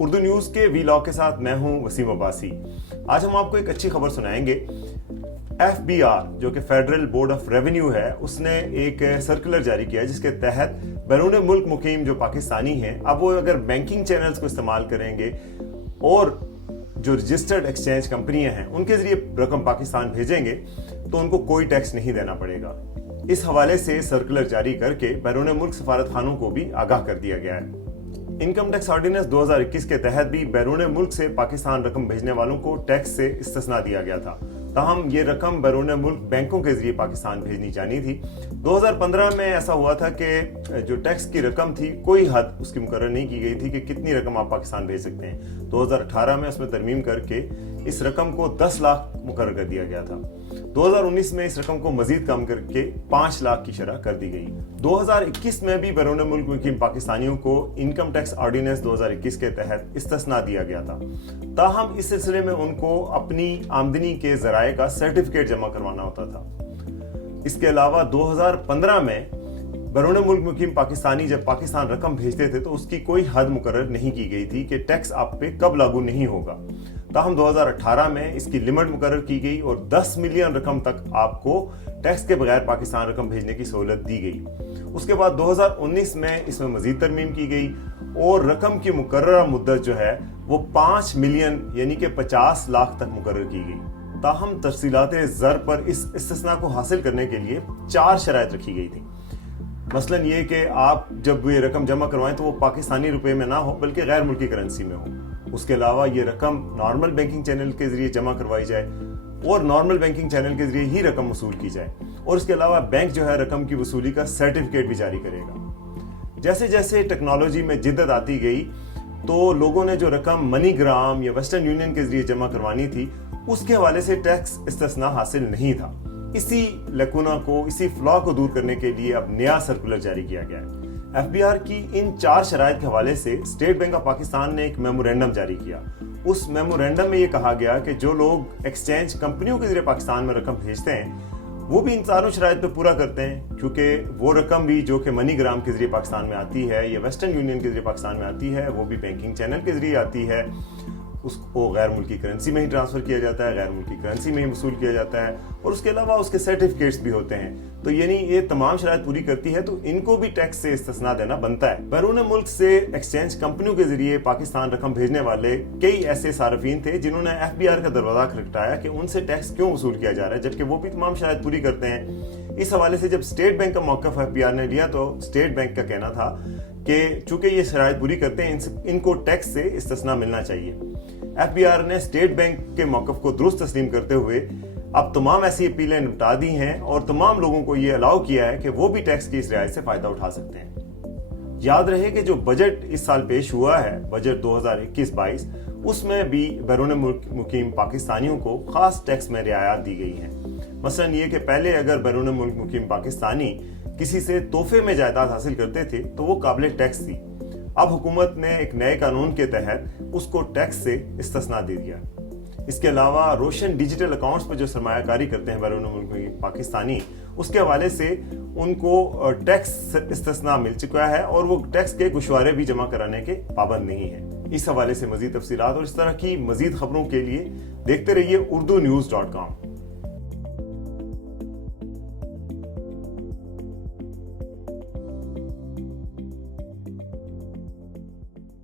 Urdu news के vlog के साथ मैं हूं वसीम अब्बासी। आज हम आपको एक अच्छी खबर सुनाएंगे। FBR जो कि फेडरल बोर्ड ऑफ रेवेन्यू है, उसने एक सर्कुलर जारी किया जिसके तहत बैरून मुल्क मुकीम जो पाकिस्तानी हैं, अब वो अगर बैंकिंग चैनल्स को इस्तेमाल करेंगे और जो रजिस्टर्ड एक्सचेंज कंपनियां हैं उनके जरिए रकम पाकिस्तान भेजेंगे तो उनको कोई टैक्स नहीं देना पड़ेगा। इस हवाले से सर्कुलर जारी करके बैरून मुल्क सफारत खानों को भी आगाह कर दिया गया है। इनकम टैक्स ऑर्डिनेंस 2021 के तहत भी बैरून मुल्क से पाकिस्तान रकम भेजने वालों को टैक्स से इस्तिस्ना दिया गया था। ताहम ये रकम बैरून मुल्क बैंकों के जरिए पाकिस्तान भेजनी जानी थी। 2015 में ऐसा हुआ था कि जो टैक्स की रकम थी कोई हद उसकी मुकर्रर नहीं की गई थी कि कितनी रकम आप पाकिस्तान भेज सकते हैं। 2018 में उसमें तरमीम करके इस रकम को 10 लाख मुकर्रर कर दिया गया था। 2019 में इस रकम को मजीद कम करके 5 लाख की शरह कर दी गई। 2021 में भी बैरून मुल्क मुकीम पाकिस्तानियों को इनकम टैक्स ऑर्डिनेंस 2021 के तहत इस्तिस्ना दिया गया था। ताहम इस सिलसिले में उनको अपनी आमदनी के जराए का सर्टिफिकेट जमा करवाना होता था। इसके अलावा 2015 में बैरून मुल्क मुकीम पाकिस्तानी जब पाकिस्तान रकम भेजते थे तो उसकी कोई हद मुकर्रर नहीं की गई थी कि टैक्स आप पे कब लागू नहीं होगा। ताहम 2018 में इसकी लिमिट मुकर्रर की गई और 10 मिलियन रकम तक आपको टैक्स के बगैर पाकिस्तान रकम भेजने की सहूलत दी गई। उसके बाद 2019 में इसमें मजीद तरमीम की गई और रकम की मुकर्ररा मुद्दत जो है वो 5 मिलियन यानी कि 50 लाख तक मुकर्रर की गई। ताहम तफसीलाते ज़र पर इस इस्तिस्ना को हासिल करने के लिए 4 शराइत रखी गई थी। मसलन ये कि आप जब ये रकम जमा करवाएं तो वो पाकिस्तानी रुपए में ना हो बल्कि गैर मुल्की करेंसी में हो। उसके अलावा ये रकम नॉर्मल बैंकिंग चैनल के जरिए जमा करवाई जाए और नॉर्मल बैंकिंग चैनल के जरिए ही रकम वसूल की जाए और इसके अलावा बैंक जो है रकम की वसूली का सर्टिफिकेट भी जारी करेगा। जैसे जैसे टेक्नोलॉजी में जिद्दत आती गई तो लोगों ने जो रकम मनीग्राम या वेस्टर्न यूनियन के जरिए जमा करवानी थी उसके हवाले से टैक्स इस्तिस्ना हासिल नहीं था। इसी लकुना को, इसी फ्लॉ को दूर करने के लिए अब नया सर्कुलर जारी किया गया है। FBR की इन 4 शराइत के हवाले से स्टेट बैंक ऑफ पाकिस्तान ने एक मेमोरेंडम जारी किया। उस मेमोरेंडम में ये कहा गया कि जो लोग एक्सचेंज कंपनियों के जरिए पाकिस्तान में रकम भेजते हैं वो भी इन चारों शराइत पे पूरा करते हैं, क्योंकि वो रकम भी जो कि मनीग्राम के जरिए पाकिस्तान में आती है या वेस्टर्न यूनियन के जरिए पाकिस्तान में आती है वो भी बैंकिंग चैनल के जरिए आती है, उसको गैर मुल्की करेंसी में ही ट्रांसफर किया जाता है, गैर मुल्की करेंसी में ही वसूल किया जाता है और उसके अलावा उसके सर्टिफिकेट्स भी होते हैं। तो यानी ये तमाम शराइत पूरी करती है तो इनको भी टैक्स से इस्तिस्ना देना बनता है। बैरून मुल्क से एक्सचेंज कंपनियों के जरिए पाकिस्तान रकम भेजने वाले कई ऐसे सार्फिन थे जिन्होंने FBR का दरवाजा खटखटाया कि उनसे टैक्स क्यों वसूल किया जा रहा है जबकि वो भी तमाम शराइत पूरी करते हैं। इस हवाले से जब स्टेट बैंक का मौक़िफ़ FBR ने लिया तो स्टेट बैंक का कहना था कि चूंकि ये शराइत पूरी करते हैं इनको टैक्स से इस्तिस्ना मिलना चाहिए। FBR ने स्टेट बैंक के मौक़िफ़ को दुरुस्त तस्लीम करते हुए अब तमाम ऐसी अपीलें निपटा दी हैं और तमाम लोगों को ये अलाउ किया है कि वो भी टैक्स की इस रियायत से फ़ायदा उठा सकते हैं। याद रहे कि जो बजट इस साल पेश हुआ है, बजट 2021-22, उसमें भी बैरून मुल्क मुकीम पाकिस्तानियों को ख़ास टैक्स में रियायत दी गई हैं। मसलन ये कि पहले अगर बैरून मुल्क मुकीम पाकिस्तानी किसी से तोहफे में जायदाद हासिल करते थे तो वो काबिल टैक्स थी। अब हुकूमत ने एक नए कानून के तहत उसको टैक्स से इस्तिस्ना दे दिया। इसके अलावा रोशन डिजिटल अकाउंट्स पर जो सरमायाकारी करते हैं बैरून मुल्क में पाकिस्तानी, उसके हवाले से उनको टैक्स इस्तिस्ना मिल चुका है और वो टैक्स के गुशवारे भी जमा कराने के पाबंद नहीं है। इस हवाले से मजीद तफसीलात और इस तरह की मजीद खबरों के लिए देखते रहिए urdunews.com।